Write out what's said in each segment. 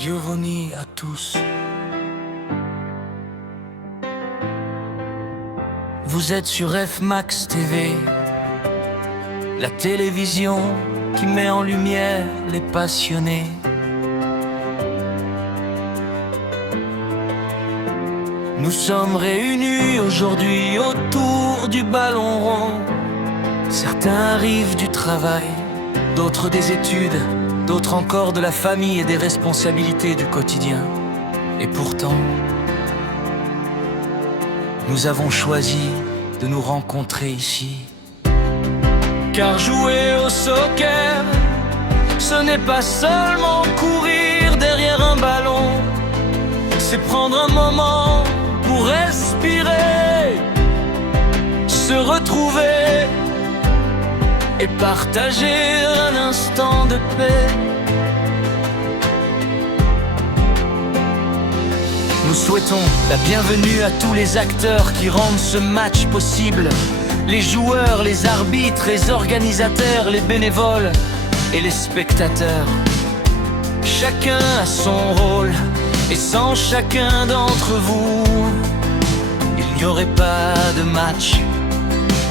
Giovanni à tous. Vous êtes sur F-Max TV, la télévision qui met en lumière les passionnés. Nous sommes réunis aujourd'hui autour du ballon rond. Certains arrivent du travail, d'autres des études, d'autres encore de la famille et des responsabilités du quotidien. Et pourtant, nous avons choisi de nous rencontrer ici. Car jouer au soccer, ce n'est pas seulement courir derrière un ballon, c'est prendre un moment pour respirer, se retrouver et partager un instant de paix. Nous souhaitons la bienvenue à tous les acteurs qui rendent ce match possible. Les joueurs, les arbitres, les organisateurs, les bénévoles et les spectateurs. Chacun a son rôle, et sans chacun d'entre vous, il n'y aurait pas de match.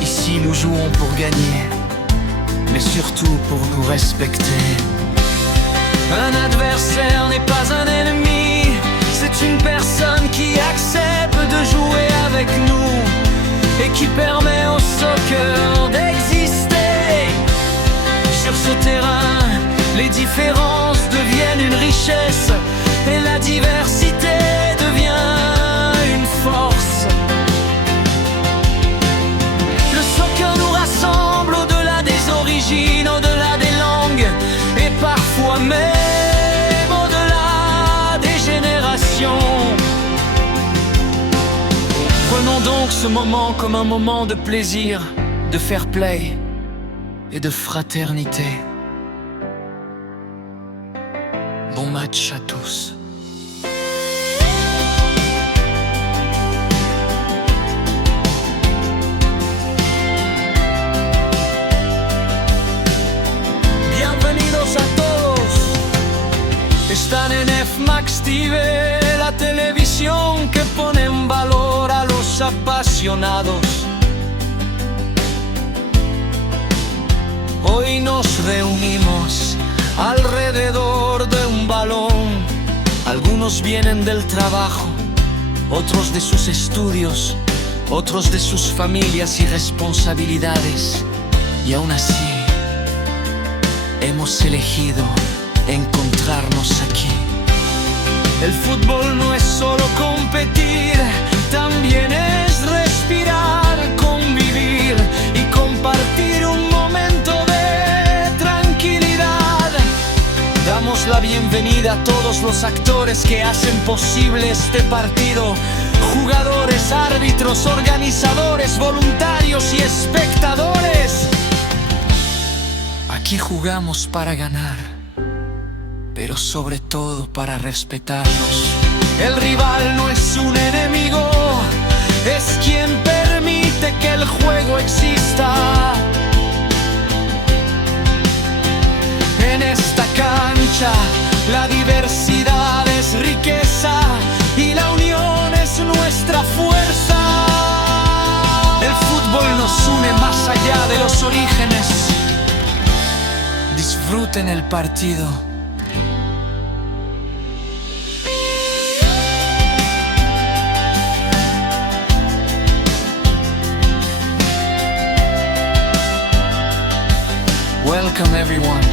Ici nous jouons pour gagner, mais surtout pour nous respecter. Un adversaire n'est pas un ennemi, c'est une personne qui accepte de jouer avec nous et qui permet au soccer d'exister. Sur ce terrain, les différences deviennent une richesse et la diversité devient une force. Le soccer nous rassemble au-delà des origines, au-delà des langues et parfois même au-delà des générations. Prenons donc ce moment comme un moment de plaisir, de fair play et de fraternité. Bon match à tous. Bienvenidos a todos. Están en F-Max TV, la televisión que pone en valor a los apasionados. Hoy nos reunimos alrededor de un balón. Algunos vienen del trabajo, otros de sus estudios, otros de sus familias y responsabilidades. Y aún así, hemos elegido encontrarnos aquí. El fútbol no es solo competir, también es respirar, convivir y compartir un momento de tranquilidad. Damos la bienvenida a todos los actores que hacen posible este partido. Jugadores, árbitros, organizadores, voluntarios y espectadores. Aquí jugamos para ganar, pero sobre todo para respetarnos. El rival no es un enemigo, es quien permite que el juego exista. En esta cancha la diversidad es riqueza y la unión es nuestra fuerza. El fútbol nos une más allá de los orígenes. Disfruten el partido. Welcome everyone.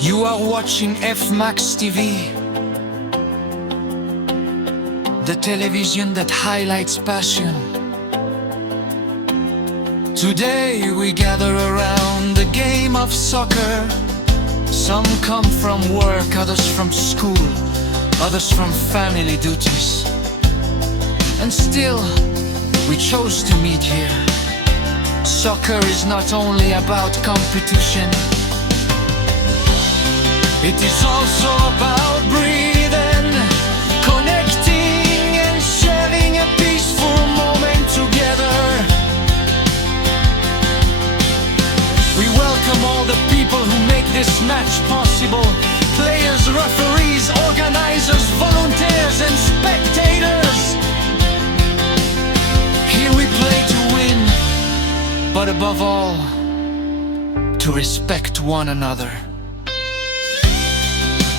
You are watching F-Max TV, the television that highlights passion. Today we gather around the game of soccer. Some come from work, others from school, others from family duties. And still, we chose to meet here. Soccer is not only about competition, it is also about breathing, connecting and sharing a peaceful moment together. We welcome all the people who make this match possible. Players, referees, organizers, volunteers and spectators. Here we play to win, but above all, to respect one another.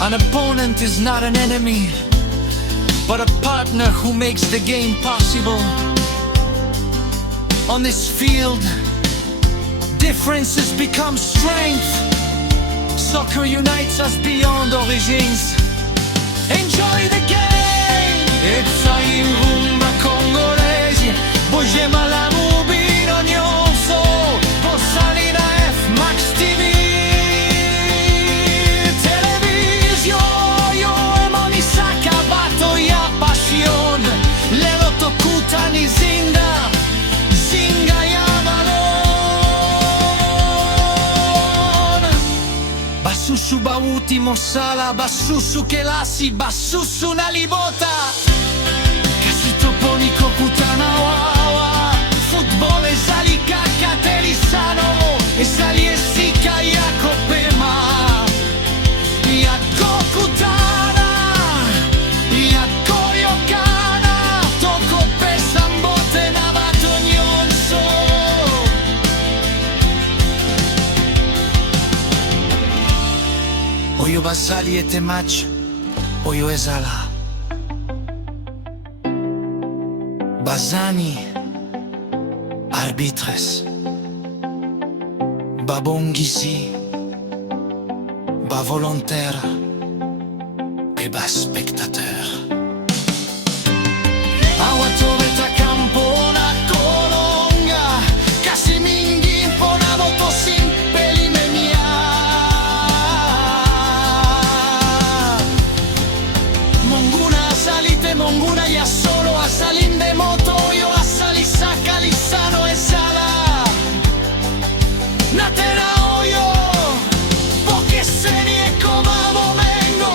An opponent is not an enemy, but a partner who makes the game possible. On this field, differences become strength. Soccer unites us beyond origins. Enjoy the game! Epsaim rumba congolesi, Bojema la mubino nyonso, Bosalina F Max TV, Televizio, yo emoni sakabato ya passion, lelo tokuta ni zinga, zinga ya Basusu bauti mosala, basusu kelasi, basusu nalibota. Kasito poniko kutana wawa. Football ezali kaka telisano, ezali esika yako pema. Yako kutana, yako yokana, toko pesa mbote na bato nyonso. Oyo bazali ete match, oyo ezala Bazani, arbitres, babongisi, ba volontaire et ba spectateur. Awatobeta kampona kolonga, kasi mingi mpona moto simpeli memia. Monguna salite, monguna ya solo asalinde moto yo asali saka lisano esala. Natera oyo, porque seni e koma momengo,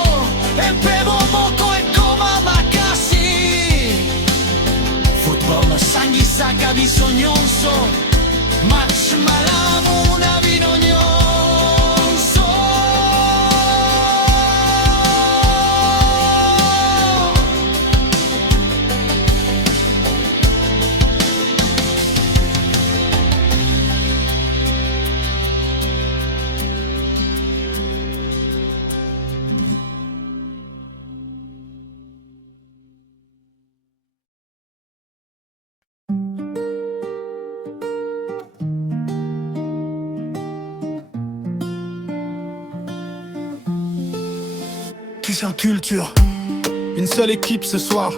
empebo moko e koma makasi. Football no sangi saka bisognonso, match malamu na binognonso. Christian Culture, une seule équipe ce soir.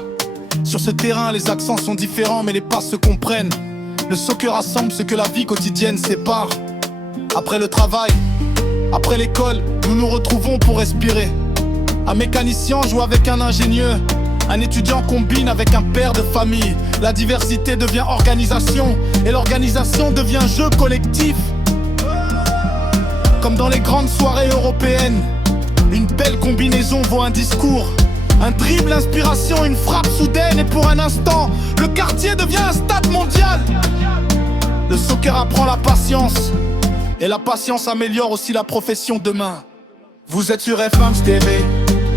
Sur ce terrain, les accents sont différents, mais les passes se comprennent. Le soccer rassemble ce que la vie quotidienne sépare. Après le travail, après l'école, nous nous retrouvons pour respirer. Un mécanicien joue avec un ingénieur. Un étudiant combine avec un père de famille. La diversité devient organisation, et l'organisation devient jeu collectif. Comme dans les grandes soirées européennes, une belle combinaison vaut un discours. Un dribble, inspiration, une frappe soudaine, et pour un instant, le quartier devient un stade mondial. Le soccer apprend la patience, et la patience améliore aussi la profession demain. Vous êtes sur F1 TV,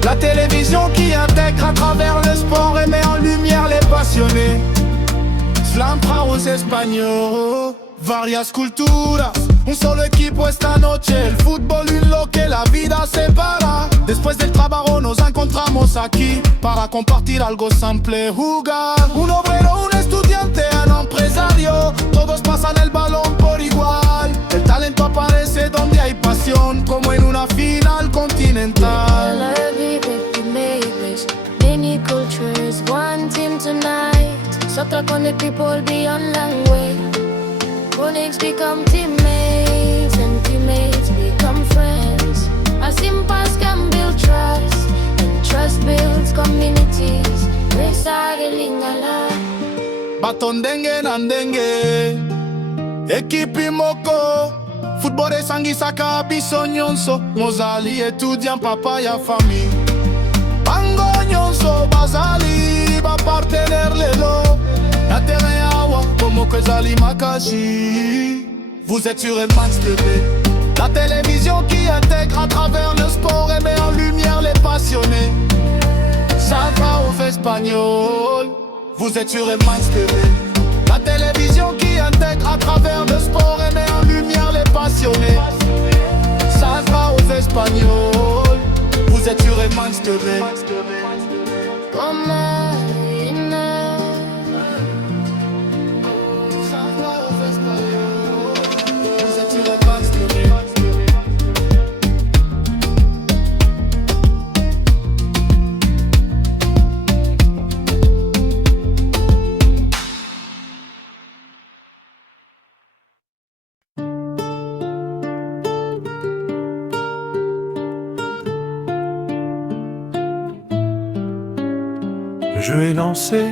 la télévision qui intègre à travers le sport et met en lumière les passionnés. Slam para os españoles, varias culturas, un solo equipo esta noche. El fútbol y lo que la vida separa. Después del trabajo nos encontramos aquí para compartir algo simple, jugar. Un obrero, un estudiante, un empresario, todos pasan el balón por igual. El talento aparece donde hay pasión, como en una final continental. Many cultures, one team tonight. Soccer connect people beyond language. Colleagues become teammates, and teammates become friends. As impasse can build trust, and trust builds communities. Resage lingala. Baton dengue nandenge, equipe moko. Football et sangi saka bisognonso. Mozali étudiant, papa ya famille. Bango nyonso bazali ba partenaire lelo. Na terrain awa como que zali makashi. Vous êtes sur F1 TV, La télévision qui intègre à travers le sport et met en lumière les passionnés. Ça va aux Espagnols, vous êtes sur Emax TV. La télévision qui intègre à travers le sport et met en lumière les passionnés. Ça va aux Espagnols, vous êtes sur Emax TV. Come on, Ça va aux Espagnols, vous êtes sur Emax TV. Le jeu est lancé,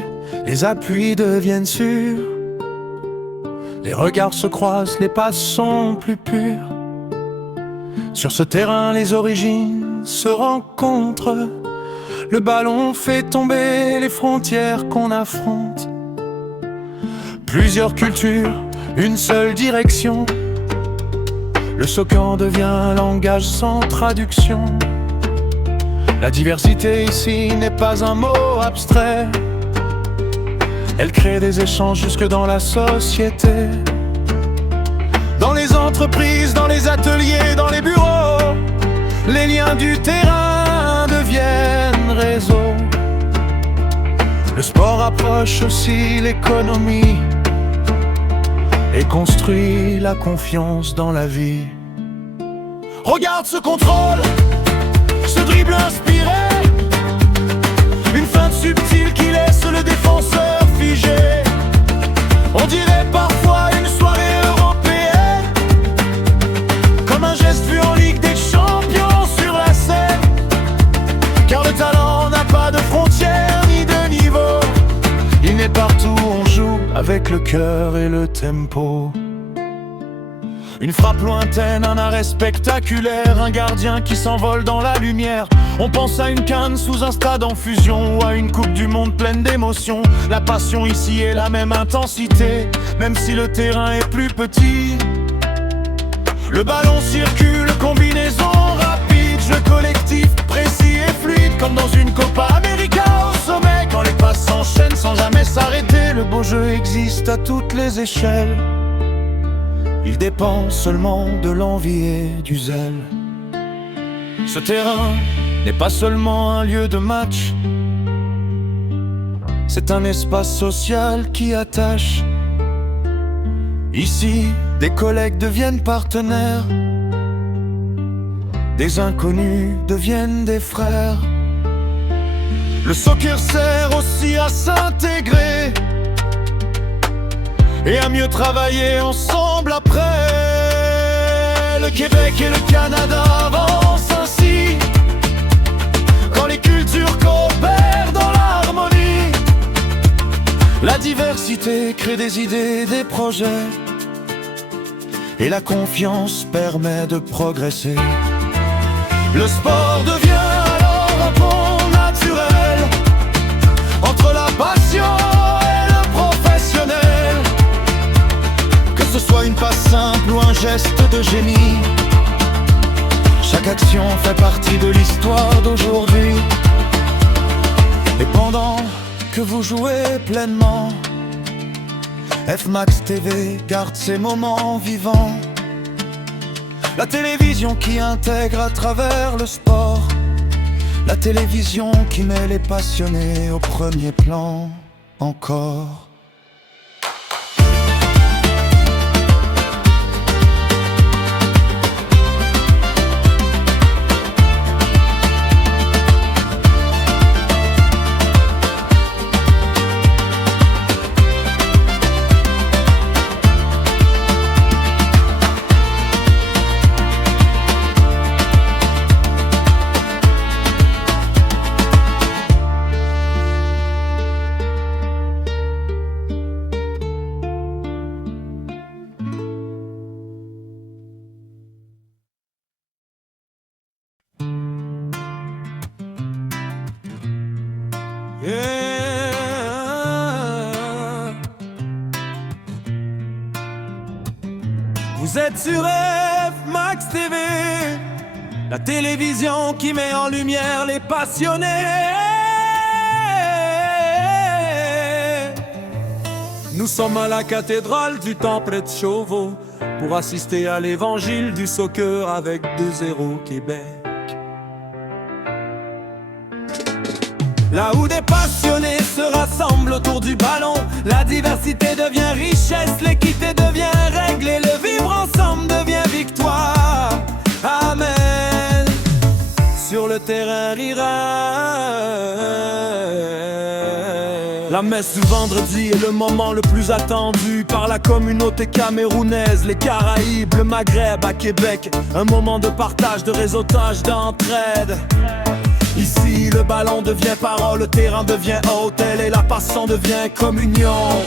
les appuis deviennent sûrs. Les regards se croisent, les passes sont plus pures. Sur ce terrain, les origines se rencontrent. Le ballon fait tomber les frontières qu'on affronte. Plusieurs cultures, une seule direction. Le soccer devient un langage sans traduction. La diversité ici n'est pas un mot abstrait. Elle crée des échanges jusque dans la société. Dans les entreprises, dans les ateliers, dans les bureaux, les liens du terrain deviennent réseau. Le sport approche aussi l'économie et construit la confiance dans la vie. Regarde ce contrôle, ce dribble inspiré, une feinte subtile qui laisse le défenseur figé. On dirait parfois une soirée européenne, comme un geste vu en Ligue des Champions sur la scène. Car le talent n'a pas de frontières ni de niveau. Il n'est partout, on joue avec le cœur et le tempo. Une frappe lointaine, un arrêt spectaculaire, un gardien qui s'envole dans la lumière. On pense à une canne sous un stade en fusion, ou à une coupe du monde pleine d'émotions. La passion ici est la même intensité, même si le terrain est plus petit. Le ballon circule, combinaison rapide, jeu collectif, précis et fluide, comme dans une Copa América au sommet. Quand les passes s'enchaînent sans jamais s'arrêter, le beau jeu existe à toutes les échelles. Il dépend seulement de l'envie et du zèle. Ce terrain n'est pas seulement un lieu de match, c'est un espace social qui attache. Ici, des collègues deviennent partenaires, des inconnus deviennent des frères. Le soccer sert aussi à s'intégrer et à mieux travailler ensemble après. Le Québec et le Canada avancent ainsi, quand les cultures coopèrent dans l'harmonie. La diversité crée des idées, des projets, et la confiance permet de progresser. Le sport devient alors un pont naturel entre la passion et le professionnel. Que ce soit une passe simple ou un geste de génie, chaque action fait partie de l'histoire d'aujourd'hui. Et pendant que vous jouez pleinement, FMAX TV garde ces moments vivants. La télévision qui intègre à travers le sport, la télévision qui met les passionnés au premier plan encore. Vous êtes sur Max TV, la télévision qui met en lumière les passionnés. Nous sommes à la cathédrale du temple près de Chauveau pour assister à l'évangile du soccer avec 2-0 Québec. Là où des passionnés se rassemblent autour du ballon, la diversité devient richesse, l'équité devient règle et le vivre ensemble devient victoire. Amen. Sur le terrain rira. La messe du vendredi est le moment le plus attendu par la communauté camerounaise, les Caraïbes, le Maghreb à Québec. Un moment de partage, de réseautage, d'entraide. Ici le ballon devient parole, le terrain devient hôtel et la passion devient communion.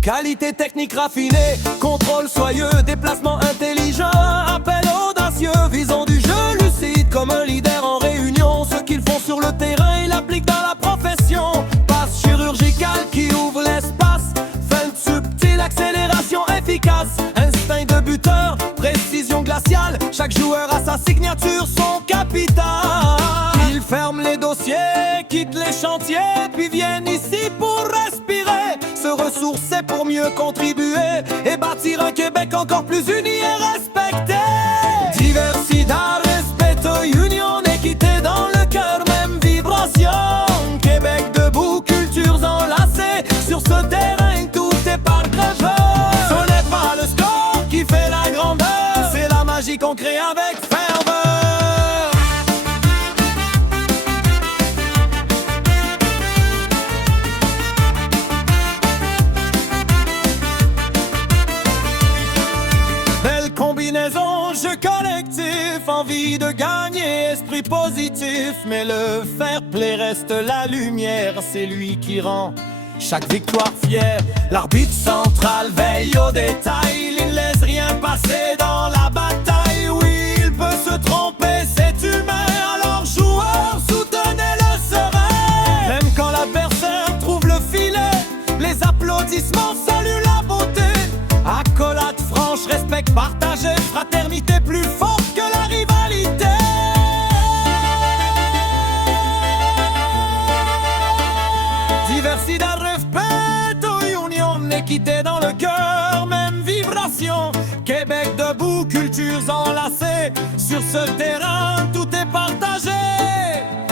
Qualité technique raffinée, contrôle soyeux, déplacement intelligent, appel audacieux, vision du jeu lucide comme un leader en réunion. Ce qu'ils font sur le terrain, ils l'appliquent dans la profession. Passe chirurgicale qui ouvre l'espace, feinte subtile, accélération efficace, instinct de buteur, précision glaciale. Chaque joueur a sa signature, son capital. Ils ferment les dossiers, quittent les chantiers, puis viennent ici pour respirer, se ressourcer pour mieux contribuer et bâtir un Québec encore plus uni et respecté. Diversidad, respeto, union, équité dans le cœur, même vibration. Québec debout, cultures enlacées, sur ce terrain tout est partagé. Ce n'est pas le score qui fait la grandeur, c'est la magie qu'on crée avec ferveur. Combinaison, jeu collectif, envie de gagner, esprit positif. Mais le fair play reste la lumière, c'est lui qui rend chaque victoire fière. L'arbitre central veille aux détails, il ne laisse rien passer dans la bataille. Oui, il peut se tromper, c'est humain, alors joueurs, soutenez-le serein. Même quand l'adversaire trouve le filet, les applaudissements saluent la beauté. Accolade franche, respect partagé, fraternité plus forte que la rivalité. Diversidad, respeto, union, équité dans le cœur, même vibration. Québec debout, cultures enlacées, sur ce terrain tout est partagé.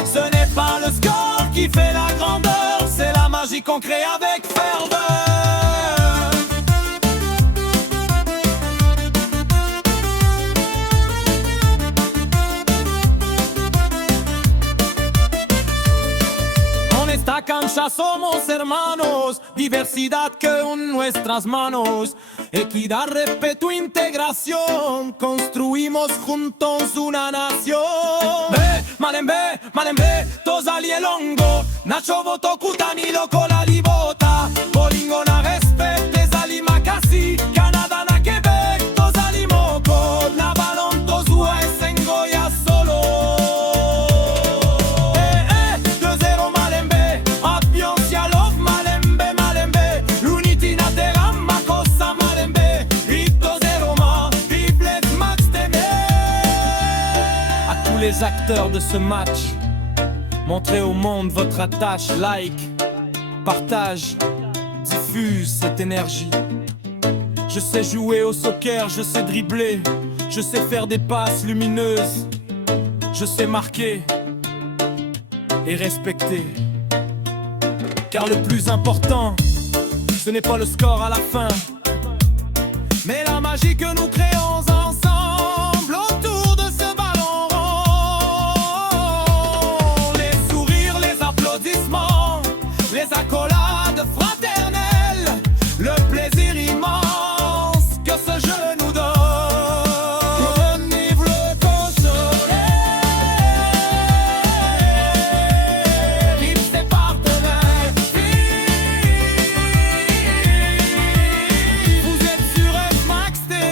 Ce n'est pas le score qui fait la grandeur, c'est la magie qu'on crée avec ferveur. Esta cancha somos hermanos, diversidad que une nuestras manos, equidad, respeto, integración, construimos juntos una nación. Malembe, malembe, tozali elongo, Nacho voto kutani loko la libota, bolingo na respect, zali makasi, Canada na Québec, tozali moko, na balon tozua esengo ya solo. Les acteurs de ce match, montrez au monde votre attache, like, partage, diffuse cette énergie. Je sais jouer au soccer, je sais dribbler, je sais faire des passes lumineuses, je sais marquer et respecter. Car le plus important, ce n'est pas le score à la fin, mais la magie que nous créons ensemble autour de ce ballon. Les accolades fraternelles, le plaisir immense que ce jeu nous donne. Renivre le consoler, vive ses partenaires. Vous êtes sur Max TV.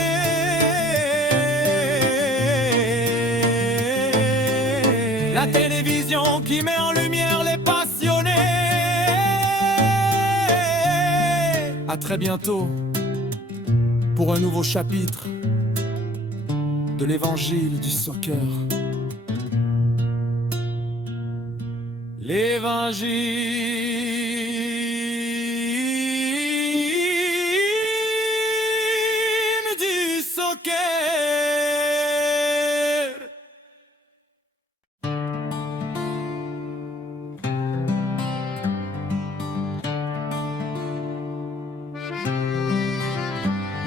À très bientôt pour un nouveau chapitre de l'évangile du soccer. L'évangile du soccer.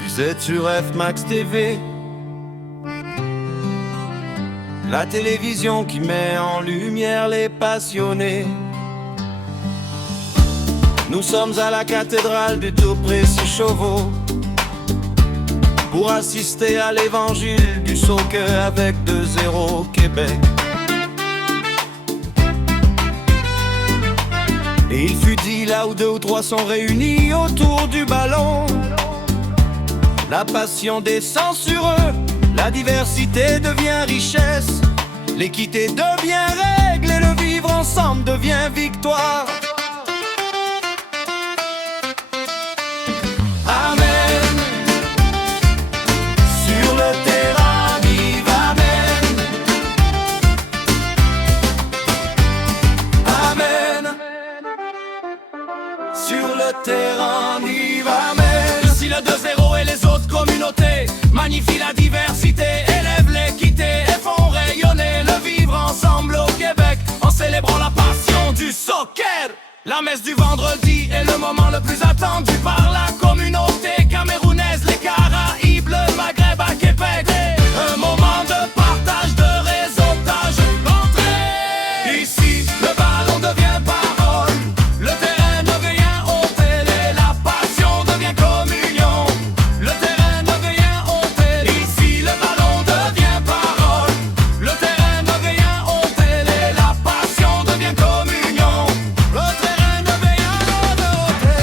Vous êtes sur F-Max TV, la télévision qui met en lumière les passionnés. Nous sommes à la cathédrale du Tout-Précis-Chauveau pour assister à l'évangile du soccer avec 2-0 Québec. Et il fut dit là où 2 ou 3 sont réunis autour du ballon, la passion descend sur eux, la diversité devient richesse, l'équité devient règle et le vivre ensemble devient victoire. Amen. Sur le terrain, vive Amen. Amen. Sur le terrain, vive Amen. Ainsi le 2-0 et les autres communautés magnifient la diversité, élèvent l'équité et font rayonner le vivre ensemble au Québec en célébrant la passion du soccer. La messe du vendredi est le moment le plus attendu par la communauté camerounaise, les Caraïbes, le Maghreb à Québec. Un moment de partage, de réseautage, d'entrée. Ici, le ballon devient parole, le terrain devient hôtel et la passion devient communion. Le terrain devient hôtel, ici le ballon devient parole, le terrain devient hôtel et la passion devient communion. Le terrain devient hôtel.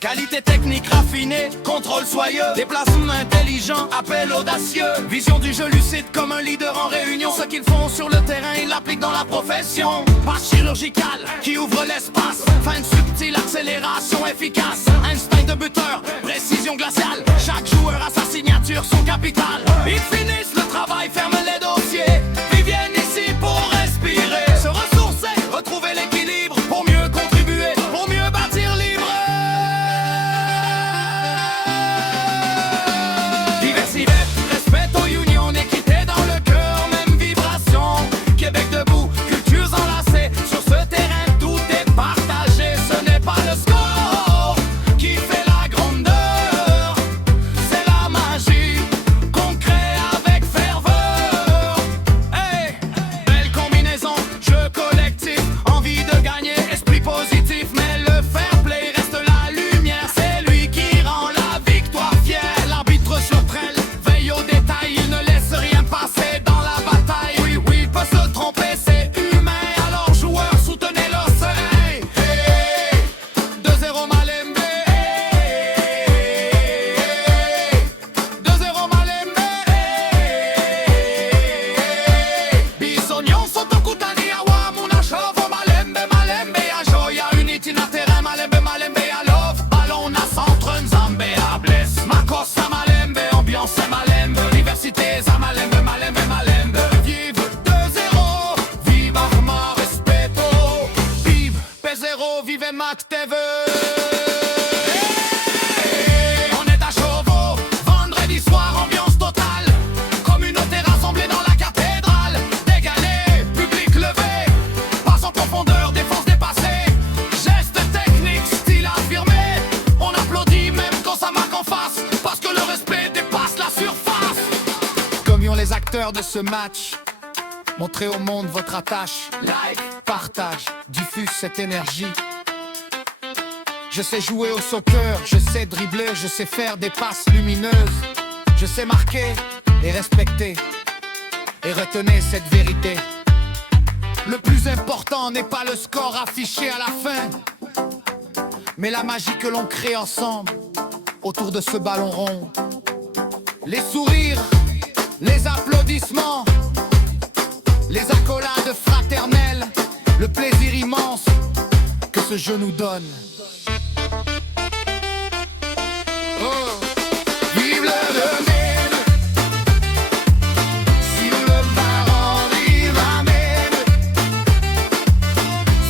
Qualité technique raffinée, contrôle soyeux, déplacement intelligent, appel audacieux, vision du jeu lucide comme un leader en réunion. Ce qu'ils font sur le terrain, ils l'appliquent dans la profession. Passe chirurgicale qui ouvre l'espace, feinte subtile, accélération efficace, instinct de buteur, précision glaciale. Chaque joueur a sa signature, son capital. Ils finissent le travail, ferment les dossiers. Ils viennent ici pour respirer, se ressourcer, retrouver l'équilibre pour mieux contribuer, pour mieux bâtir libre. Diversité, respect aux unions, équité dans le cœur, même vibration. Québec debout, cultures enlacées, sur ce terrain tout est partagé. Ce n'est pas le score qui fait la grandeur, c'est la magie qu'on crée avec ferveur. Hey, belle combinaison, jeu collectif, envie de gagner, esprit positif. Mais le fair play reste la lumière, c'est lui qui rend la victoire fière. L'arbitre sur prêle, veille aux détails, il ne laisse rien passer dans la bataille. Oui, oui, il peut se tromper, c'est humain, alors joueurs soutenez l'océan. Hey, 2-0 Malembe. Hey, 2-0 Malembe. Bisognon sotokutani awa munashovo Malembe, Malembe a joya unity na terrain Malembe, Malembe a love. Ballon na centre Nzambe a bless. Makosa Malembe, ambiance à Malembe, université à Malembe, Malembe, Malembe. Vive 2-0, vive Arma, respeto. Vive P0, vive Mac TV. On est à Chauveau, vendredi soir, ambiance totale. Communauté rassemblée dans la cathédrale. Dégalé, public levé, passe en profondeur, défense dépassée. Geste technique, style affirmé. On applaudit même quand ça marque en face, parce que le respect dépasse la surface. Commions les acteurs de ce match, montrez au monde votre attache. Like, partage, diffuse cette énergie. Je sais jouer au soccer, je sais dribbler, je sais faire des passes lumineuses. Je sais marquer et respecter. Et retenez cette vérité. Le plus important n'est pas le score affiché à la fin, mais la magie que l'on crée ensemble autour de ce ballon rond. Les sourires, les applaudissements, les accolades fraternelles, le plaisir immense ce jeu nous donne. Vive le domaine. Si le parent vive amène,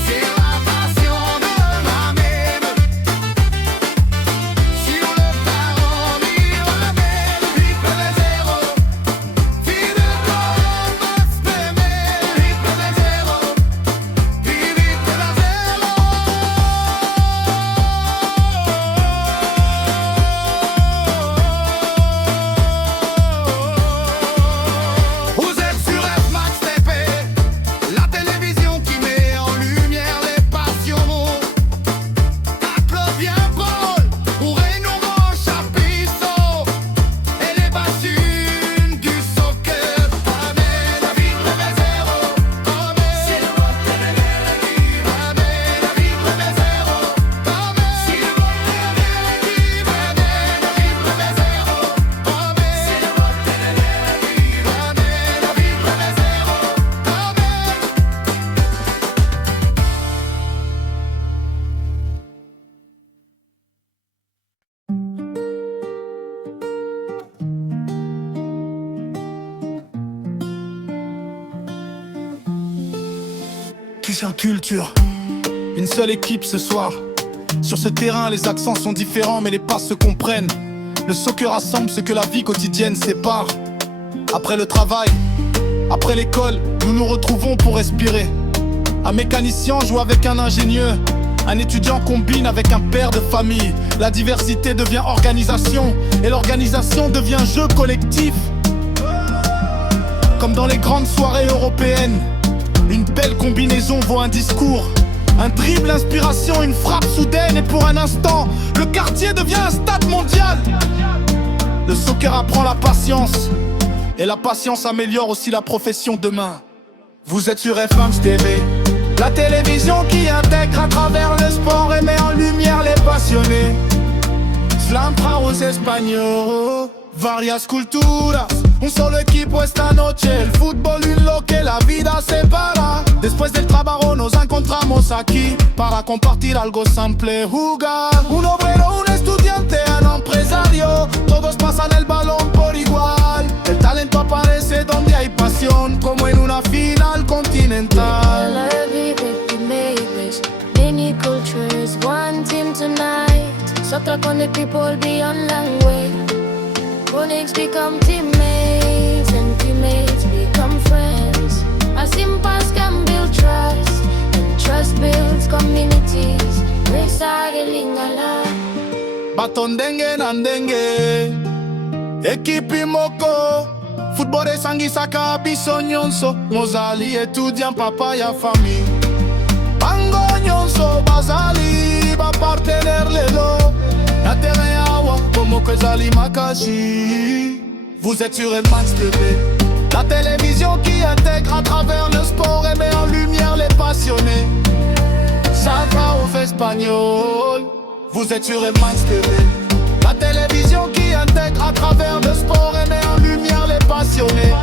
c'est la passion de la même. Si le parent vive amène, vive le zéro. Vive le boss bébé, vive le zéro. Vive le zéro. Vous êtes sur F-Max TV, la télévision qui met en lumière les passions. Applaudien Paul, pour un nouveau chapitre et les bassunes du soccer. Amen, vive le zéro. Amen, c'est le vote de l'équipe. Amen, vive le zéro. Amen, c'est le vote de l'équipe. Amen, vive le zéro. Amen, c'est le vote de l'équipe. Amen, vive le zéro. Amen. Kisser culture, une seule équipe ce soir. Sur ce terrain, les accents sont différents, mais les passes se comprennent. Le soccer rassemble ce que la vie quotidienne sépare. Après le travail, après l'école, nous nous retrouvons pour respirer. Un mécanicien joue avec un ingénieur. Un étudiant combine avec un père de famille. La diversité devient organisation, et l'organisation devient jeu collectif. Comme dans les grandes soirées européennes, une belle combinaison vaut un discours. Un dribble, inspiration, une frappe soudaine, et pour un instant, le quartier devient un stade mondial. Le soccer apprend la patience, et la patience améliore aussi la profession demain. Vous êtes sur F1 TV, la télévision qui intègre à travers le sport et met en lumière les passionnés. Slam para os españoles, varias culturas, un solo equipo esta noche. El fútbol un lo que la vida separa. Después del trabajo nos encontramos aquí para compartir algo simple, jugar. Un obrero, un estudiante, un empresario, todos pasan el balón por igual. El talento aparece donde hay pasión, como en una final continental. La vie avec des neighbors, many cultures, one team tonight. Soccer connect people beyond language. Colleagues become teammates, and teammates become friends. A simple can build trust, and trust builds communities. Reside lingala. Baton dengue nandengue, equipe moko. Football et sangi saka bisonyonso. Mozali étudiant papa ya famille. Bango nyonso bazali ba partenaire lelo. Na terrain awa como que zali makashi. Vous êtes sur F-Max TV, la télévision qui intègre à travers le sport et met en lumière les passionnés. Ça va au espagnol. Vous êtes sur F-Max TV, la télévision qui intègre à travers le sport et met en lumière les passionnés.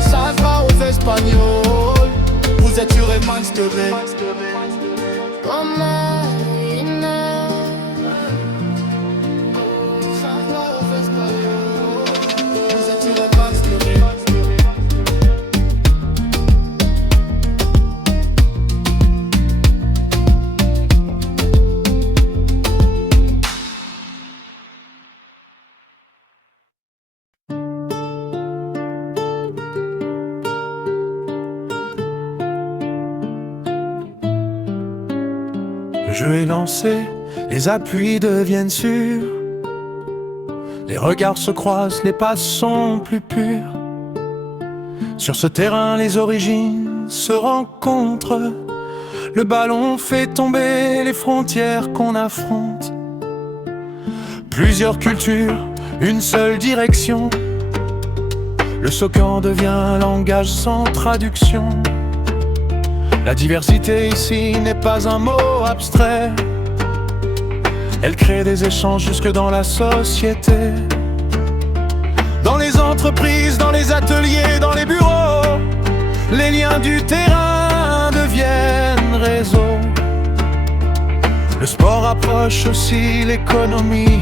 Ça va aux Espagnols. Vous êtes sur F-Max TV. Come on, Ça va aux Espagnols. Vous êtes sur F-Max TV. Le jeu est lancé, les appuis deviennent sûrs. Les regards se croisent, les passes sont plus pures. Sur ce terrain, les origines se rencontrent. Le ballon fait tomber les frontières qu'on affronte. Plusieurs cultures, une seule direction. Le soccer en devient un langage sans traduction. La diversité ici n'est pas un mot abstrait. Elle crée des échanges jusque dans la société. Dans les entreprises, dans les ateliers, dans les bureaux, les liens du terrain deviennent réseau. Le sport approche aussi l'économie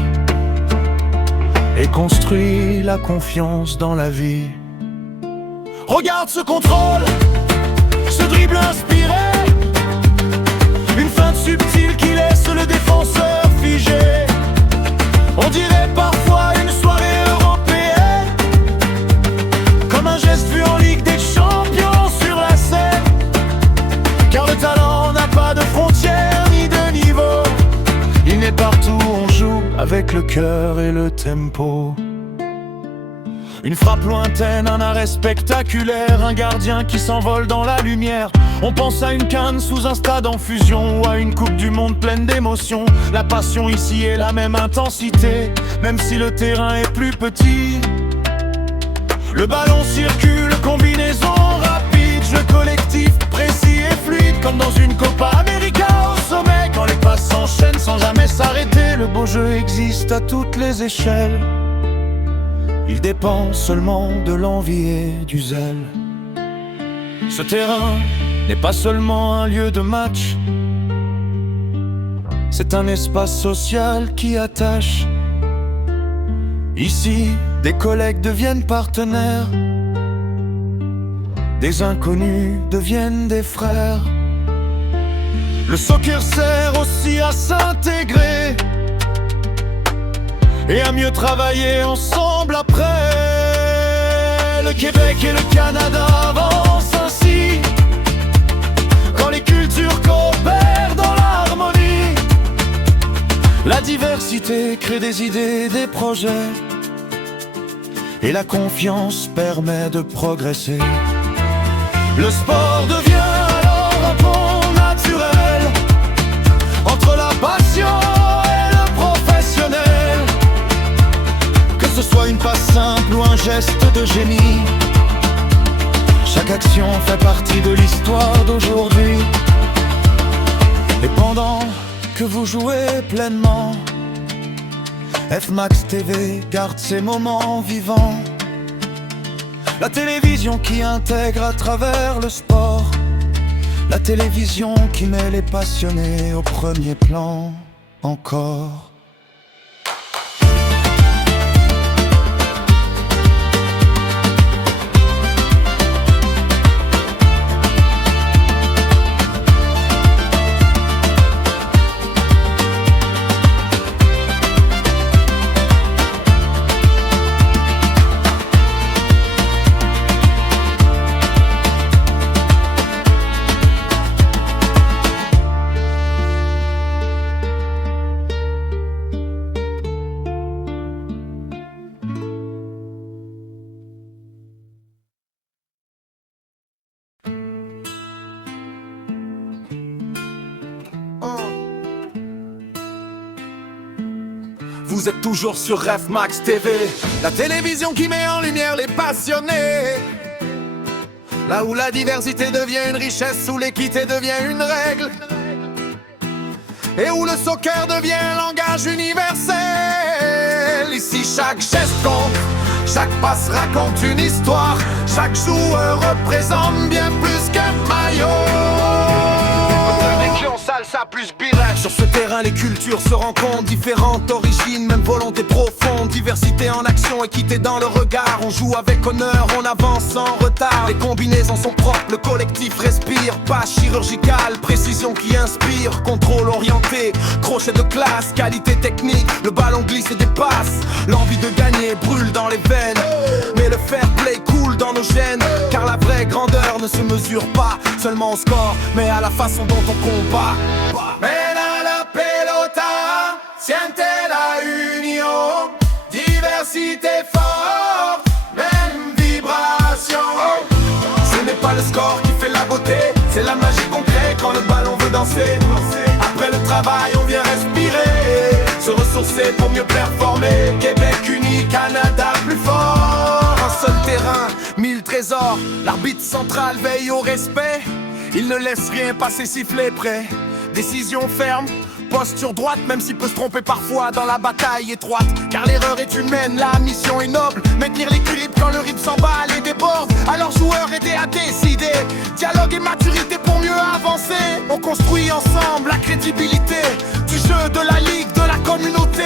et construit la confiance dans la vie. Regarde ce contrôle, ce dribble inspiré, une feinte subtile qui laisse le défenseur figé. On dirait parfois une soirée européenne, comme un geste vu en Ligue des Champions sur la scène. Car le talent n'a pas de frontières ni de niveau. Il n'est partout, on joue avec le cœur et le tempo. Une frappe lointaine, un arrêt spectaculaire, un gardien qui s'envole dans la lumière. On pense à une canne sous un stade en fusion, ou à une coupe du monde pleine d'émotions. La passion ici est la même intensité, même si le terrain est plus petit. Le ballon circule, combinaison rapide, jeu collectif précis et fluide, comme dans une Copa América au sommet. Quand les passes s'enchaînent sans jamais s'arrêter, le beau jeu existe à toutes les échelles. Il dépend seulement de l'envie et du zèle. Ce terrain n'est pas seulement un lieu de match, c'est un espace social qui attache. Ici, des collègues deviennent partenaires, des inconnus deviennent des frères. Le soccer sert aussi à s'intégrer et à mieux travailler ensemble après. Le Québec et le Canada avancent ainsi, quand les cultures coopèrent dans l'harmonie. La diversité crée des idées, des projets, et la confiance permet de progresser. Le sport devient alors un pont naturel entre la passion et le professionnel. Que ce soit une passe simple ou un geste de génie, chaque action fait partie de l'histoire d'aujourd'hui. Et pendant que vous jouez pleinement, FMAX TV garde ces moments vivants. La télévision qui intègre à travers le sport, la télévision qui met les passionnés au premier plan encore. Vous êtes toujours sur FMAX TV, la télévision qui met en lumière les passionnés. Là où la diversité devient une richesse, où l'équité devient une règle, et où le soccer devient un langage universel. Ici chaque geste compte, chaque passe raconte une histoire, chaque joueur représente bien plus qu'un maillot. Salsa plus birage. Sur ce terrain les cultures se rencontrent, différentes origines, même volonté profonde. Diversité en action, équité dans le regard. On joue avec honneur, on avance sans retard. Les combinaisons sont propres, le collectif respire. Pas chirurgical, précision qui inspire. Contrôle orienté, crochet de classe, qualité technique. Le ballon glisse et dépasse. L'envie de gagner brûle dans les veines, mais le fair play coule dans nos gènes. Car la vraie grandeur ne se mesure pas seulement au score, mais à la façon dont on combat. Ven a la pelota, siente la unión, diversité forte, même vibration. Ce n'est pas le score qui fait la beauté, c'est la magie qu'on crée quand le ballon veut danser. Après le travail on vient respirer, se ressourcer pour mieux performer. Québec uni, Canada plus fort. Un seul terrain, 1000 trésors, l'arbitre central veille au respect. Il ne laisse rien passer siffler près. Décision ferme, posture droite, même s'il peut se tromper parfois dans la bataille étroite. Car l'erreur est humaine, la mission est noble. Maintenir l'équilibre quand le rythme s'emballe et déborde. Alors joueurs aidés à décider, dialogue et maturité pour mieux avancer. On construit ensemble la crédibilité du jeu, de la ligue, de la communauté.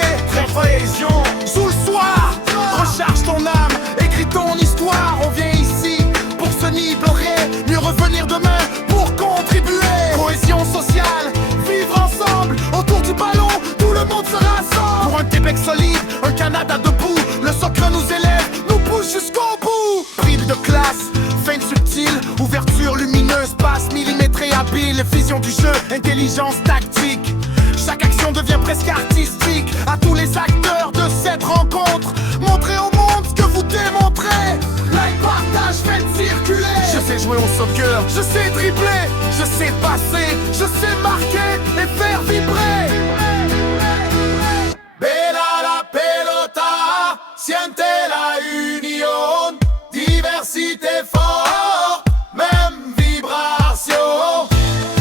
Cohésion, sous le soir, recharge ton âme, écris ton histoire. On vient ici pour se libérer, mieux revenir demain pour contribuer. Cohésion sociale, vivre ensemble, autour du ballon, tout le monde se rassemble. Pour un Québec solide, un Canada debout, le soccer nous élève, nous pousse jusqu'au bout. Bride de classe, feinte subtile, ouverture lumineuse, passe millimétrée habile, vision du jeu, intelligence tactique. Chaque action devient presque artistique. À tous les acteurs de cette rencontre, montrez au monde ce que vous démontrez. Like, partage, faites circuler. Je sais jouer au soccer, je sais dribbler, je sais passer, je sais marquer et faire vibrer. Bella la pelota, siente la union, diversité forte, même vibration.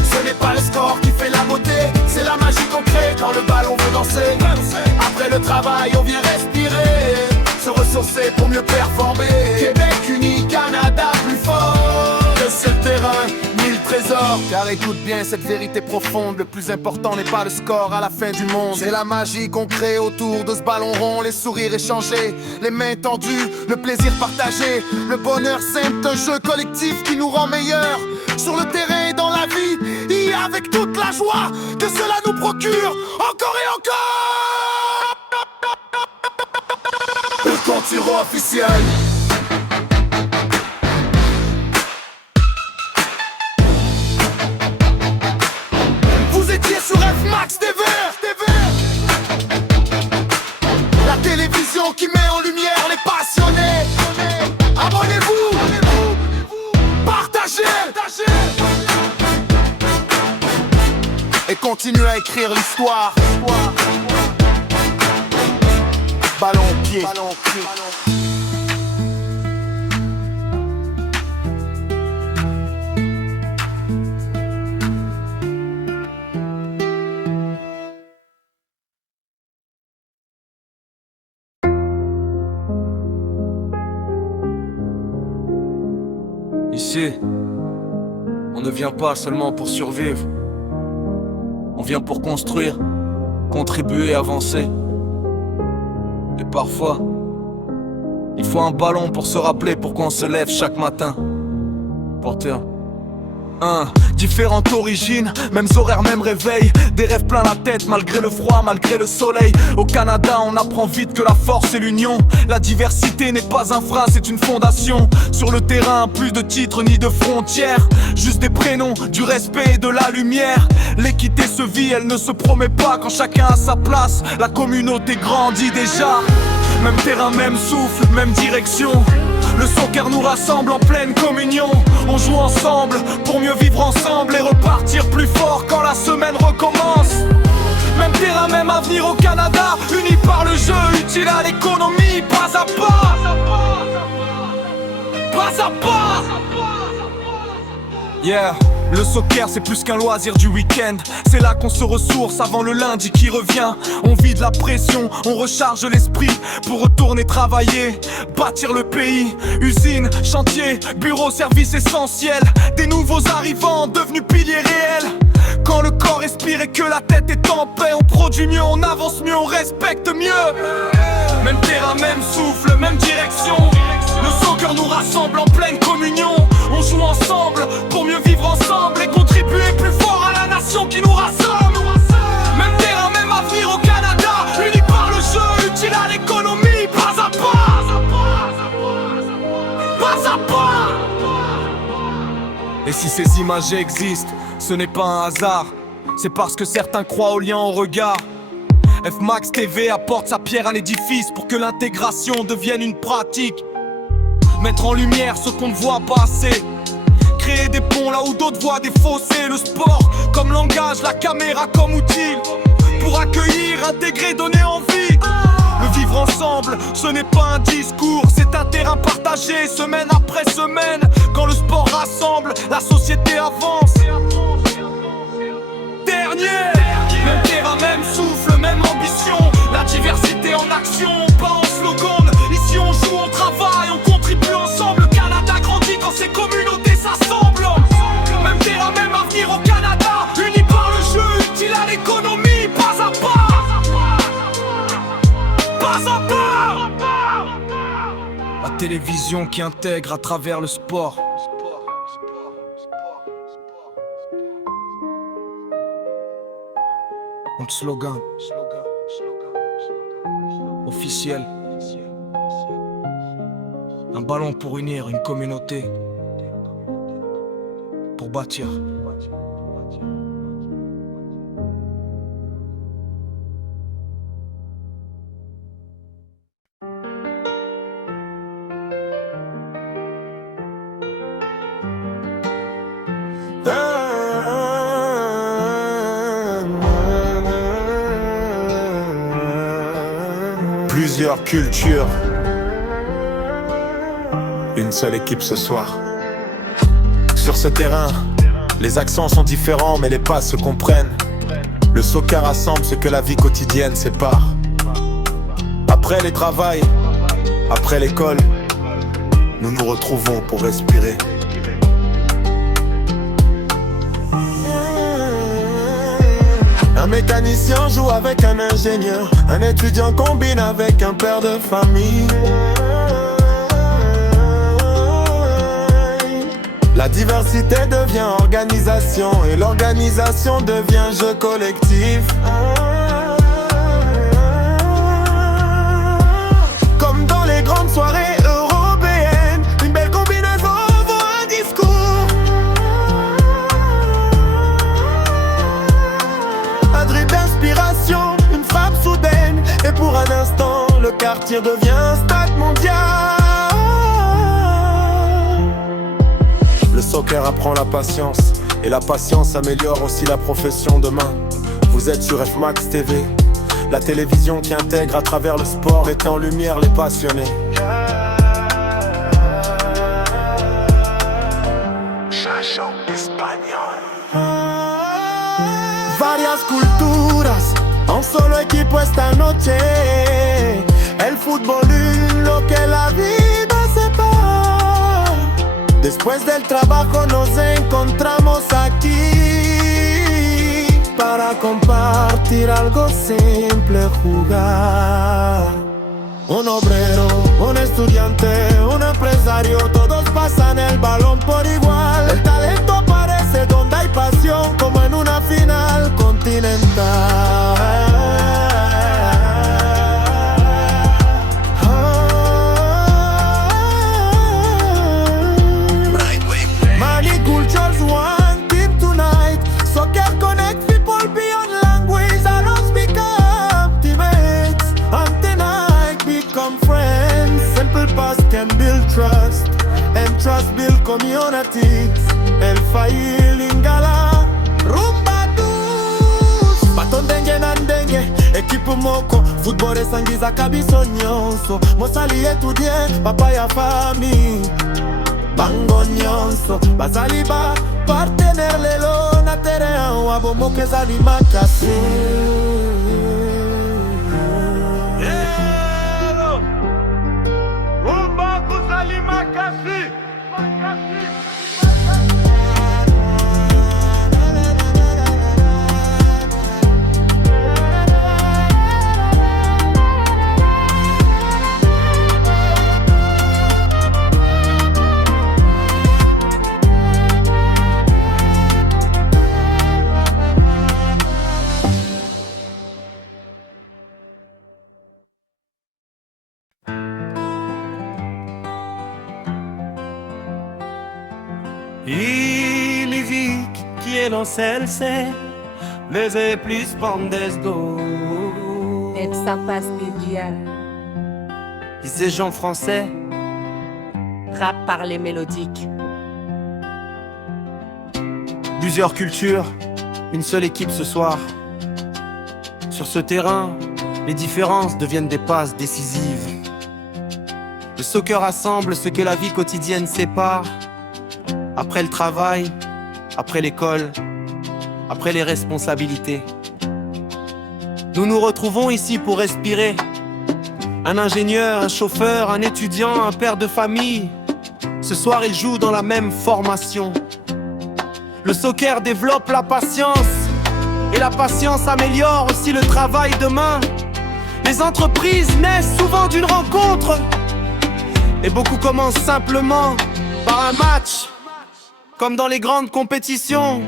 Ce n'est pas le score qui fait la beauté, c'est la magie qu'on crée quand le ballon veut danser. Après le travail, on vient respirer, se ressourcer pour mieux performer. Québec uni, Canada plus fort. De ce terrain, 1000 trésors. Car écoute bien cette vérité profonde, le plus important n'est pas le score à la fin du monde. C'est la magie qu'on crée autour de ce ballon rond, les sourires échangés, les mains tendues, le plaisir partagé. Le bonheur simple d'un jeu collectif qui nous rend meilleurs. Sur le terrain et dans la vie, et avec toute la joie que cela nous procure, encore et encore. Le compte officiel. Vous étiez sur F-Max TV, la télévision qui met en lumière les passionnés. Abonnez-vous, partagez et continuez à écrire l'histoire. Ballon au pied. Ici, on ne vient pas seulement pour survivre. On vient pour construire, contribuer, avancer. Et parfois, il faut un ballon pour se rappeler pourquoi on se lève chaque matin. Porteur. Différentes origines, mêmes horaires, même réveil. Des rêves plein la tête malgré le froid, malgré le soleil. Au Canada on apprend vite que la force c'est l'union. La diversité n'est pas un frein, c'est une fondation. Sur le terrain, plus de titres ni de frontières, juste des prénoms, du respect et de la lumière. L'équité se vit, elle ne se promet pas quand chacun a sa place. La communauté grandit déjà. Même terrain, même souffle, même direction. Le soccer nous rassemble en pleine communion. On joue ensemble pour mieux vivre ensemble et repartir plus fort quand la semaine recommence. Même terrain, même avenir au Canada, unis par le jeu, utile à l'économie, pas à pas. Pas à pas. Yeah. Le soccer c'est plus qu'un loisir du week-end. C'est là qu'on se ressource avant le lundi qui revient. On vide la pression, on recharge l'esprit pour retourner travailler, bâtir le pays. Usine, chantier, bureau, service essentiel. Des nouveaux arrivants devenus piliers réels. Quand le corps respire et que la tête est en paix, on produit mieux, on avance mieux, on respecte mieux. Même terrain, même souffle, même direction. Le soccer nous rassemble en pleine communion. On joue ensemble pour mieux vivre ensemble et contribuer plus fort à la nation qui nous rassemble. Même terrain, même avenir au Canada, unis par le jeu, utile à l'économie, pas à pas. Pas à pas. Et si ces images existent, ce n'est pas un hasard. C'est parce que certains croient au lien au regard. F-Max TV apporte sa pierre à l'édifice pour que l'intégration devienne une pratique. Mettre en lumière ce qu'on ne voit pas assez. Créer des ponts là où d'autres voient des fossés. Le sport comme langage, la caméra comme outil. Pour accueillir, intégrer, donner envie. Le vivre ensemble, ce n'est pas un discours. C'est un terrain partagé, semaine après semaine. Quand le sport rassemble, la société avance. Dernier, même terrain, même souffle, même ambition. La diversité en action, pas en slogan. Ici on joue, on travaille, on contribue ensemble. Le Canada grandit quand ces communautés s'assemblent. Même terrain, même avenir au Canada, unis par le jeu, utile à l'économie, pas à pas. télévision qui intègre à travers le sport. Notre slogan officiel. Un ballon pour unir une communauté, pour bâtir. Plusieurs cultures, une seule équipe ce soir. Sur ce terrain, les accents sont différents mais les passes se comprennent. Le soccer rassemble ce que la vie quotidienne sépare. Après les travails, après l'école, nous nous retrouvons pour respirer. Un mécanicien joue avec un ingénieur, un étudiant combine avec un père de famille. La diversité devient organisation et l'organisation devient jeu collectif. Comme dans les grandes soirées européennes, une belle combinaison vaut un discours. Un dribble d'inspiration, une frappe soudaine, et pour un instant, le quartier devient un stade mondial. Le soccer apprend la patience, et la patience améliore aussi la profession demain. Vous êtes sur FMAX TV, la télévision qui intègre à travers le sport, met en lumière les passionnés. Chanson espagnol. Varias culturas, un solo equipo esta noche. El fútbol y lo que la vida separa. Después del trabajo nos encontramos aquí para compartir algo simple, jugar. Un obrero, un estudiante, un empresario, todos pasan el balón por igual. El talento aparece donde hay pasión, como en una final continental. Many cultures, one team tonight. Soccer connect people beyond language. Allies become teammates, and tonight become friends. Simple pass can build trust, and trust build communities. El Faye Lingala, rumba dus. Baton dengue nandenge, equipe moko. Football esangiza kabiso nyonso. Mosali etudie, papa ya famille. Bango nyonso, bazali ba partenaire lelo na terrain wa bomo kezali makasi. Hello, rumba kozali makasi. Il vit quiéroncelce, les plus bandes d'eau. Et ça passe bien. Disais Jean français, Rap par les mélodiques. plusieurs cultures, une seule équipe ce soir. Sur ce terrain, les différences deviennent des passes décisives. Le soccer rassemble ce que la vie quotidienne sépare. Après le travail, après l'école, après les responsabilités. Nous nous retrouvons ici pour respirer. Un ingénieur, un chauffeur, un étudiant, un père de famille. Ce soir, ils jouent dans la même formation. Le soccer développe la patience, et la patience améliore aussi le travail demain. Les entreprises naissent souvent d'une rencontre. Et beaucoup commencent simplement par un match. Comme dans les grandes compétitions,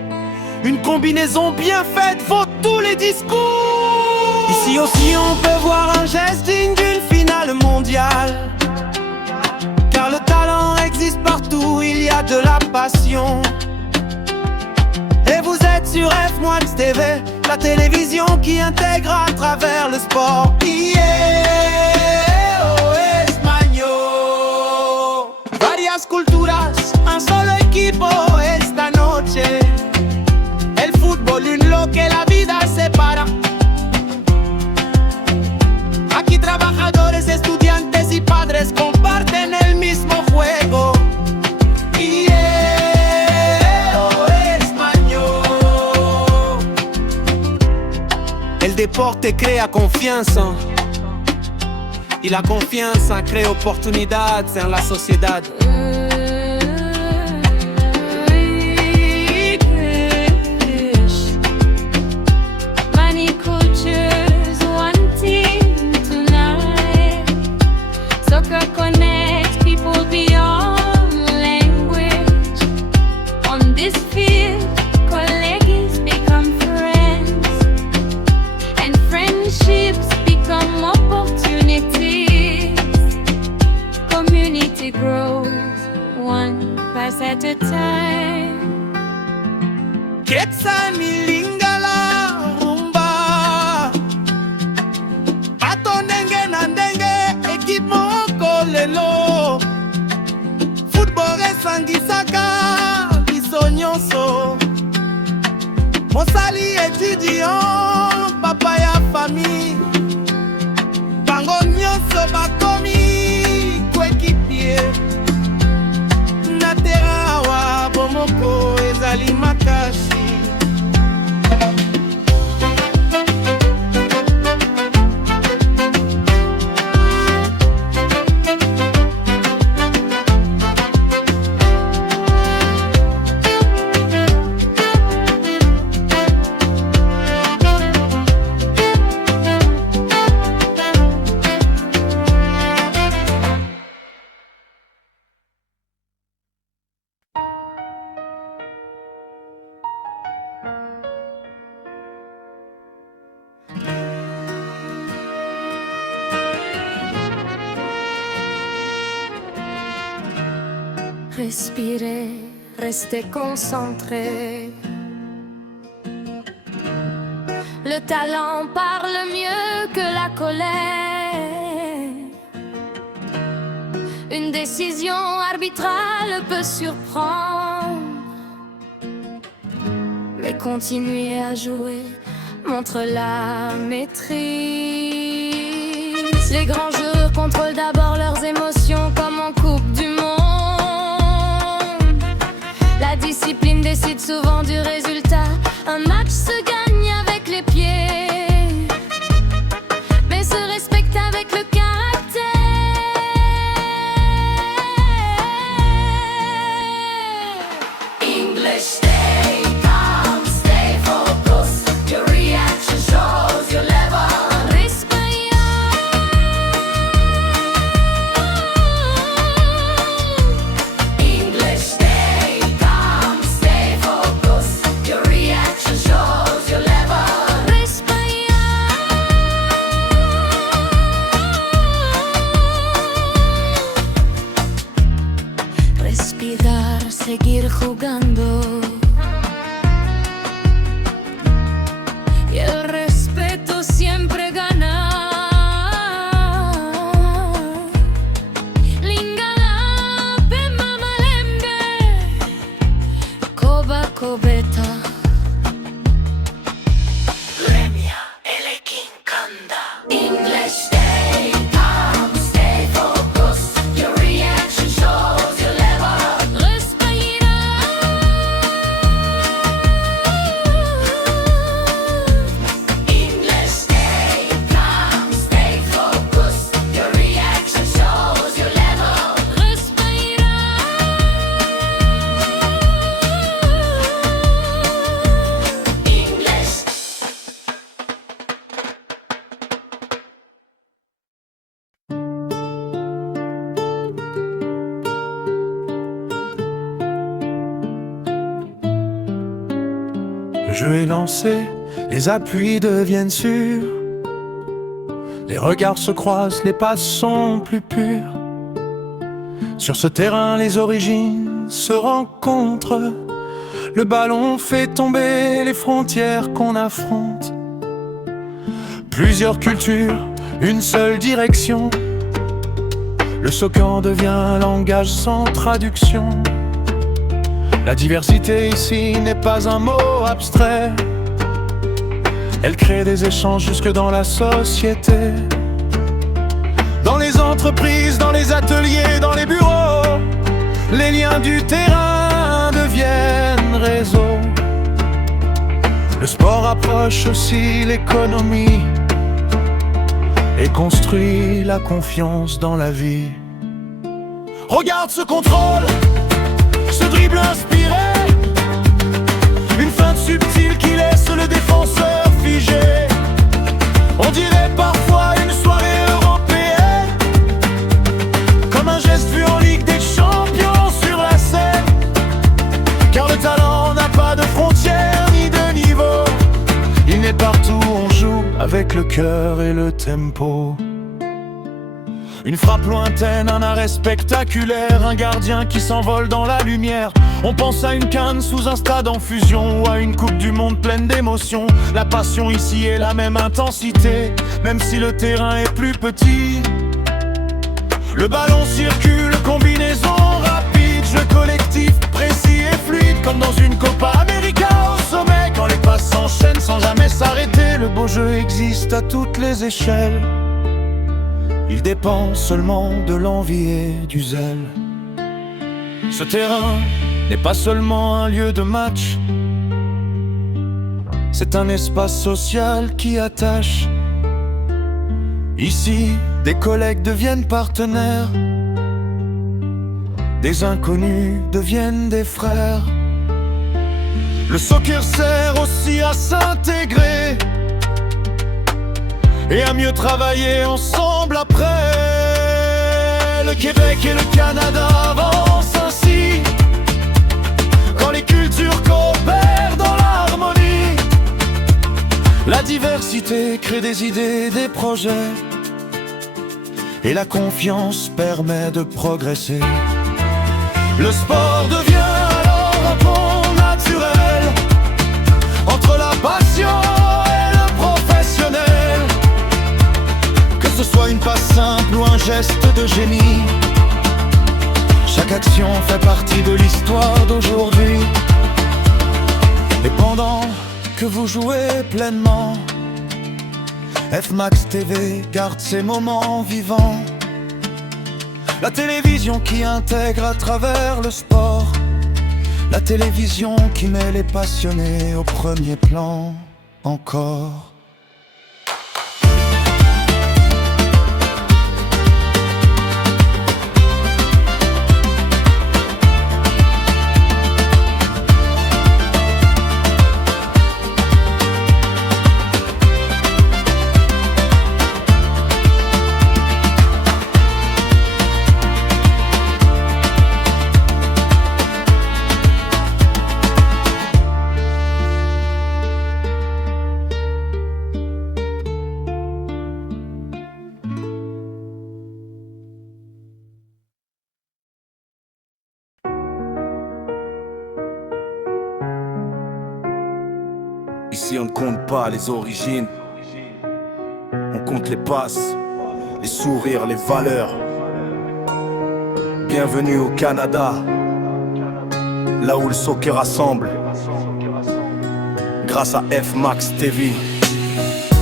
une combinaison bien faite vaut tous les discours. Ici aussi on peut voir un geste digne d'une finale mondiale. Car le talent existe partout, il y a de la passion. Et vous êtes sur F1 TV, la télévision qui intègre à travers le sport. Varias culturas, un solo equipo esta noche. El fútbol en lo que la vida separa. Aquí trabajadores, estudiantes y padres comparten el mismo juego. El deporte crea confianza y la confianza crea oportunidades en la sociedad. Many cultures, one team tonight. Soccer connects people beyond language. On this field, colleagues become friends, and friendships become opportunities. Community grows one pass at a time. Quetzalilingala rumba, pato ndenge na ndenge, equipe moko lelo. Football esangisaka biso nyonso. Mosali étudiant, papa ya famille, bango nyonso bakomi coéquipier. Na terrain awa bomoko ezali makasi. Respirez, restez concentrés. Le talent parle mieux que la colère. Une décision arbitrale peut surprendre, mais continuez à jouer montre la maîtrise. Les grands joueurs contrôlent d'abord leurs émotions comme en Coupe du Monde. La discipline décide souvent du résultat. Un match se gagne avec les pieds, mais se respecte avec le caractère. English, stay calm, stay focused. Your reaction shows your level. English, stay calm, stay focused. Your reaction shows jeu est lancé, les appuis deviennent sûrs. Les regards se croisent, les passes sont plus pures. Sur ce terrain, les origines se rencontrent. Le ballon fait tomber les frontières qu'on affronte. Plusieurs cultures, une seule direction. Le soccer devient un langage sans traduction. La diversité ici n'est pas un mot abstrait. Elle crée des échanges jusque dans la société. Dans les entreprises, dans les ateliers, dans les bureaux, les liens du terrain deviennent réseau. Le sport approche aussi l'économie et construit la confiance dans la vie. Regarde ce contrôle, ce dribble inspiré, une feinte subtile qui laisse le défenseur figé. On dirait parfois une soirée européenne, comme un geste vu en Ligue des Champions sur la scène. Car le talent n'a pas de frontières ni de niveau. Il n'est partout, on joue avec le cœur et le tempo. Une frappe lointaine, un arrêt spectaculaire, un gardien qui s'envole dans la lumière. On pense à une canne sous un stade en fusion ou à une coupe du monde pleine d'émotions. La passion ici est la même intensité, même si le terrain est plus petit. Le ballon circule, combinaison rapide, jeu collectif, précis et fluide, comme dans une Copa América au sommet. Quand les passes s'enchaînent sans jamais s'arrêter, le beau jeu existe à toutes les échelles. Il dépend seulement de l'envie et du zèle. Ce terrain n'est pas seulement un lieu de match, c'est un espace social qui attache. Ici, des collègues deviennent partenaires, des inconnus deviennent des frères. Le soccer sert aussi à s'intégrer et à mieux travailler ensemble après. Le Québec et le Canada avancent ainsi, quand les cultures coopèrent dans l'harmonie. La diversité crée des idées, des projets, et la confiance permet de progresser. Le sport devient alors un pont naturel entre la passion et le professionnel. Que ce soit une passe simple ou un geste de génie, chaque action fait partie de l'histoire d'aujourd'hui. Et pendant que vous jouez pleinement, FMax TV garde ces moments vivants. La télévision qui intègre à travers le sport, la télévision qui met les passionnés au premier plan encore. Ici on ne compte pas les origines, on compte les passes, les sourires, les valeurs. Bienvenue au Canada, là où le soccer rassemble, grâce à FMax TV.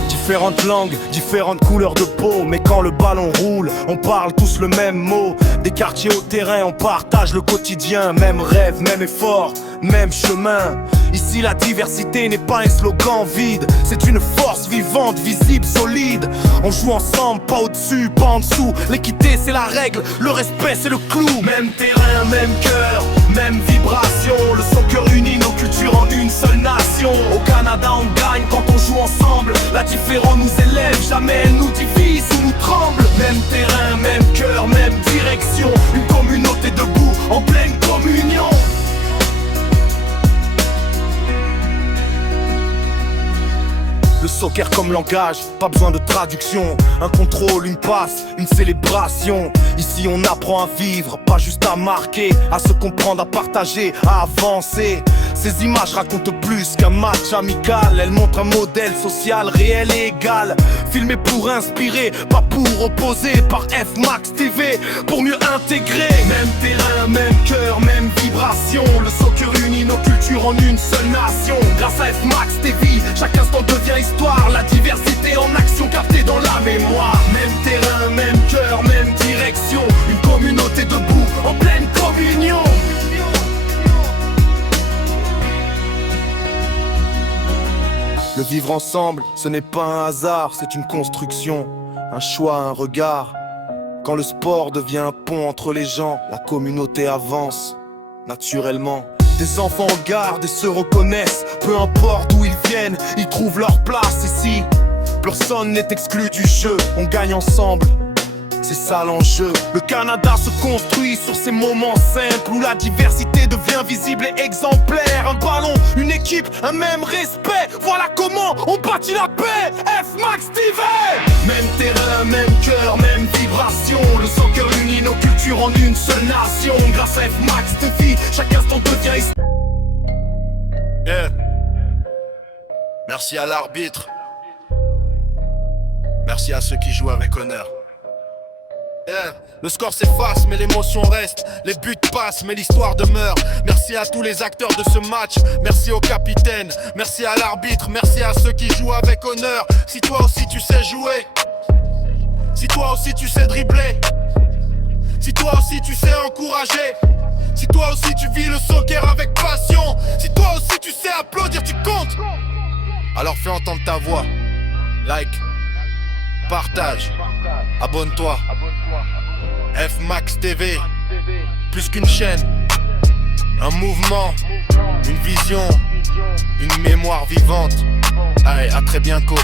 Différentes langues, différentes couleurs de peau, mais quand le ballon roule, on parle tous le même mot. Des quartiers au terrain, on partage le quotidien, même rêve, même effort, même chemin. Ici la diversité n'est pas un slogan vide, c'est une force vivante, visible, solide. On joue ensemble, pas au-dessus, pas en dessous. L'équité c'est la règle, le respect c'est le clou. Même terrain, même cœur, même vibration. Le soccer unit nos cultures en une seule nation. Au Canada on gagne quand on joue ensemble. La différence nous élève, jamais elle nous divise ou nous tremble. Même terrain, même cœur, même direction. Une communauté debout, en pleine communion. Le soccer comme langage, pas besoin de traduction. Un contrôle, une passe, une célébration. Ici on apprend à vivre, pas juste à marquer, à se comprendre, à partager, à avancer. Ces images racontent plus qu'un match amical. Elles montrent un modèle social réel et égal. Filmé pour inspirer, pas pour opposer. Par F-Max TV, pour mieux intégrer. Même terrain, même cœur, même vibration. Le soccer unit nos cultures en une seule nation. Grâce à F-Max TV, chaque instant devient histoire. La diversité en action captée dans la mémoire. Même terrain, même cœur, même direction. Une communauté debout, en pleine communion. Le vivre ensemble, ce n'est pas un hasard, c'est une construction, un choix, un regard. Quand le sport devient un pont entre les gens, la communauté avance, naturellement. Des enfants regardent et se reconnaissent, peu importe d'où ils viennent, ils trouvent leur place ici. Personne n'est exclu du jeu, on gagne ensemble. C'est ça l'enjeu. Le Canada se construit sur ces moments simples où la diversité devient visible et exemplaire. Un ballon, une équipe, un même respect. Voilà comment on bâtit la paix. F-Max TV. Même terrain, même cœur, même vibration. Le soccer unit nos cultures en une seule nation. Grâce à F-Max TV, chaque instant devient Yeah. Merci à l'arbitre. Merci à ceux qui jouent avec honneur. Yeah. Le score s'efface mais l'émotion reste. Les buts passent mais l'histoire demeure. Merci à tous les acteurs de ce match. Merci au capitaine, merci à l'arbitre. Merci à ceux qui jouent avec honneur. Si toi aussi tu sais jouer, si toi aussi tu sais dribbler, si toi aussi tu sais encourager, si toi aussi tu vis le soccer avec passion, si toi aussi tu sais applaudir, tu comptes. Alors fais entendre ta voix. Like, partage, abonne-toi. F-Max TV, plus qu'une chaîne, un mouvement, une vision, une mémoire vivante. Allez, à très bientôt.